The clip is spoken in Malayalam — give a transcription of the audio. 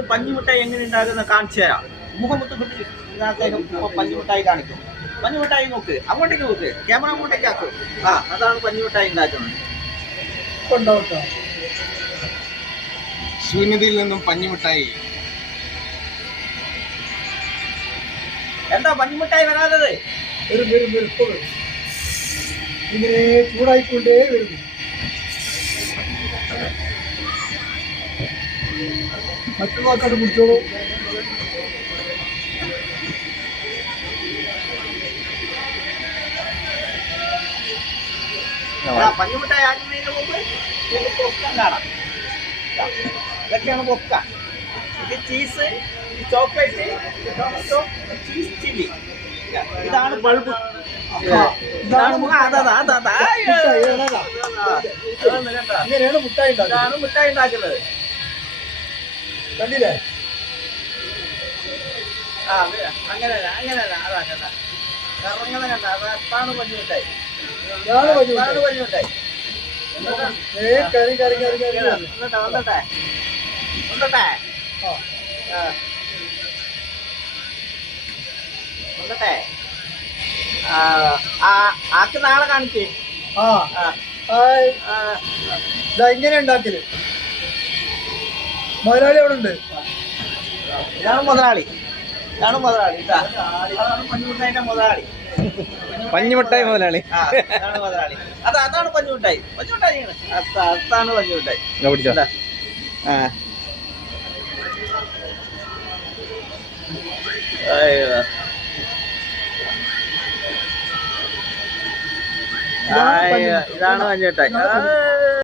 നിങ്ങൾക്ക് പഞ്ഞിമിഠായി എങ്ങനെ ഉണ്ടാകുന്ന കാണിച്ചു തരാം. മുഹമ്മദ് കുട്ടി അദ്ദേഹം പഞ്ഞിമിഠായി കാണിക്കും. പഞ്ഞിമിഠായി നോക്ക്, അങ്ങോട്ടേക്ക് നോക്ക്, ക്യാമറ അങ്ങോട്ടേക്ക് ആക്കും. ആ, അതാണ് പഞ്ഞിമിഠായി ഉണ്ടാക്കുന്നത്. ശൂന്യതയിൽ നിന്നും പഞ്ഞിമിഠായി. എന്താ പഞ്ഞിമിഠായി വരാത്തത്? ഇങ്ങനെ ചൂടായിക്കൊണ്ടേ വരുന്നു. മറ്റുള്ളവർക്കത് കുടിച്ചോളൂ. പഞ്ഞിമിഠായി ആക്കുന്നതിന് മുമ്പ് പൊക്കം കാണാം. ഇതൊക്കെയാണ് പൊക്ക. ഇത് cheese, chocolate, tomato, cheese chilli. ഇതാണ് ബൾബ്. ഇതാണ് മിഠായി ഇതാണ് മിഠായി ഉണ്ടാക്കുന്നത്. കണ്ടില്ലേ? ആ, അങ്ങനെയല്ല, അങ്ങനെയല്ല, അതാക്കണ്ട. കറങ്ങനെ കണ്ട, അതാണ് പഞ്ഞിമിഠായി. അതാണ് പഞ്ഞിമിഠായി. കറി കറി കറി കറി വന്നട്ടെ വന്നട്ടെ വന്നട്ടെ വന്നട്ടെ. ആക്ക് നാളെ കാണിക്കേ. ഇങ്ങനെ ഉണ്ടാക്കല്. മുതലാളി അവിടെ ഉണ്ട്. ഇതാണ് മുതലാളി. ഇതാണ് മുതലാളി. അതാണ് പഞ്ഞിമിഠായിന്റെ മുതലാളി. പഞ്ഞിമിഠായി മുതലാളി. അതാണ് മുതലാളി. അതാണ് പഞ്ഞിമിഠായി. പഞ്ഞിമിഠായിയാണ്. അതാണ് പഞ്ഞിമിഠായി. പിടിച്ചോ. ഇതാണ് പഞ്ഞിമിഠായി.